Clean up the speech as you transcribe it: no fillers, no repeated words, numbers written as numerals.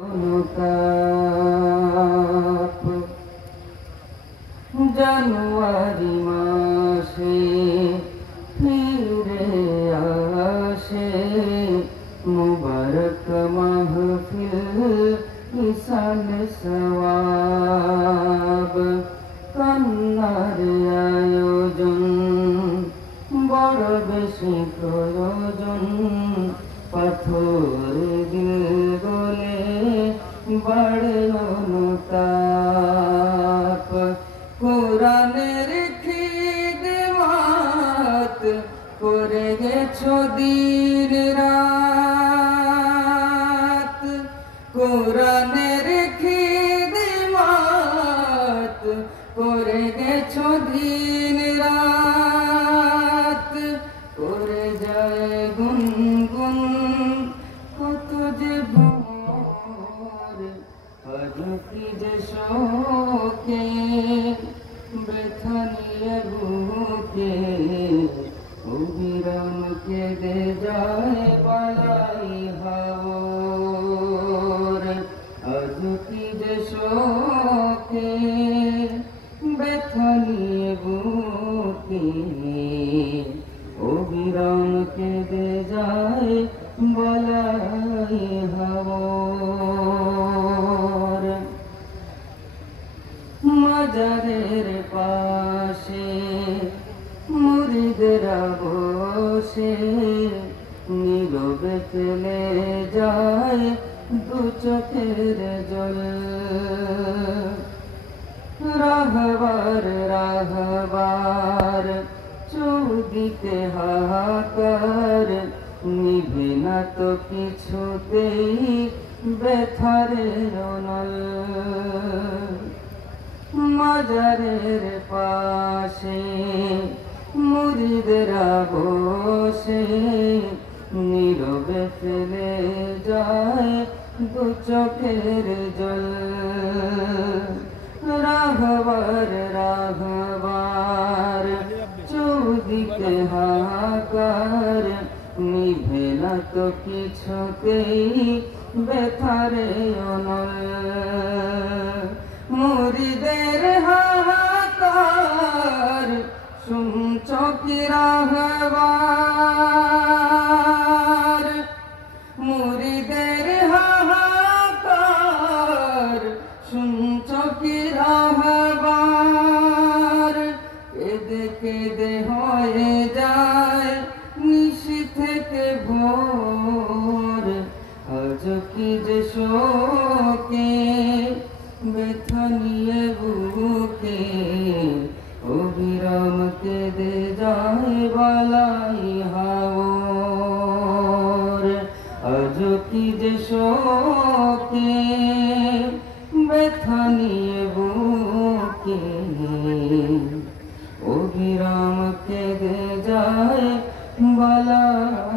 অনুতাপ জানুয়ারি মাসে ফিরে আসে মুবারক মাহফিল ঈশান সওয়াব কান্নার আয়োজন বড় বেশি প্রয়োজন পাথর দিল গলে বড় অনুতাপ কোরআনের খিদমত করে গেছো দিন রাত কোরআনের খিদমত করে গেছো দিন রাত করে যায় গুনগুন কত যে ভোর আজ কি যে শোকে ব্যথা নিয়ে বুকে অবিরাম কেঁদে যায় বালাই হাওর আজ কি যে শোকে ব্যথা নিয়ে বুকে অবিরাম কেঁদে যায় বালাই হাওর মাজারের পাশে মুরিদরা বসে নীরবে ফেলে যায় দু চোখের জল রাহবার রাহবার চৌদিকে হাহাকার নিভে না তো কিছুতেই ব্যথারের অনল মাজারের পাশে মুরিদরা বসে নীরবে ফেলে যায় দু চোখের জল রাহবার রাহবার চৌদিকে হাহাকার নিভে না তো কিছুতেই ব্যথারে অনল মুরিদের হাহাকার শুনছো কি রাহবার মুরিদের হাহাকার শুনছো কি রাহবার কেঁদে কেঁদে হয়ে যায় নিশি থেকে ভোর আজ কি যে শোকে ব্যথা নিয়ে বুকে অবিরাম কেঁদে যায় বালাই হাওর আজ কি যে শোকে ব্যথা নিয়ে বুকে অবিরাম কেঁদে যায় বালাই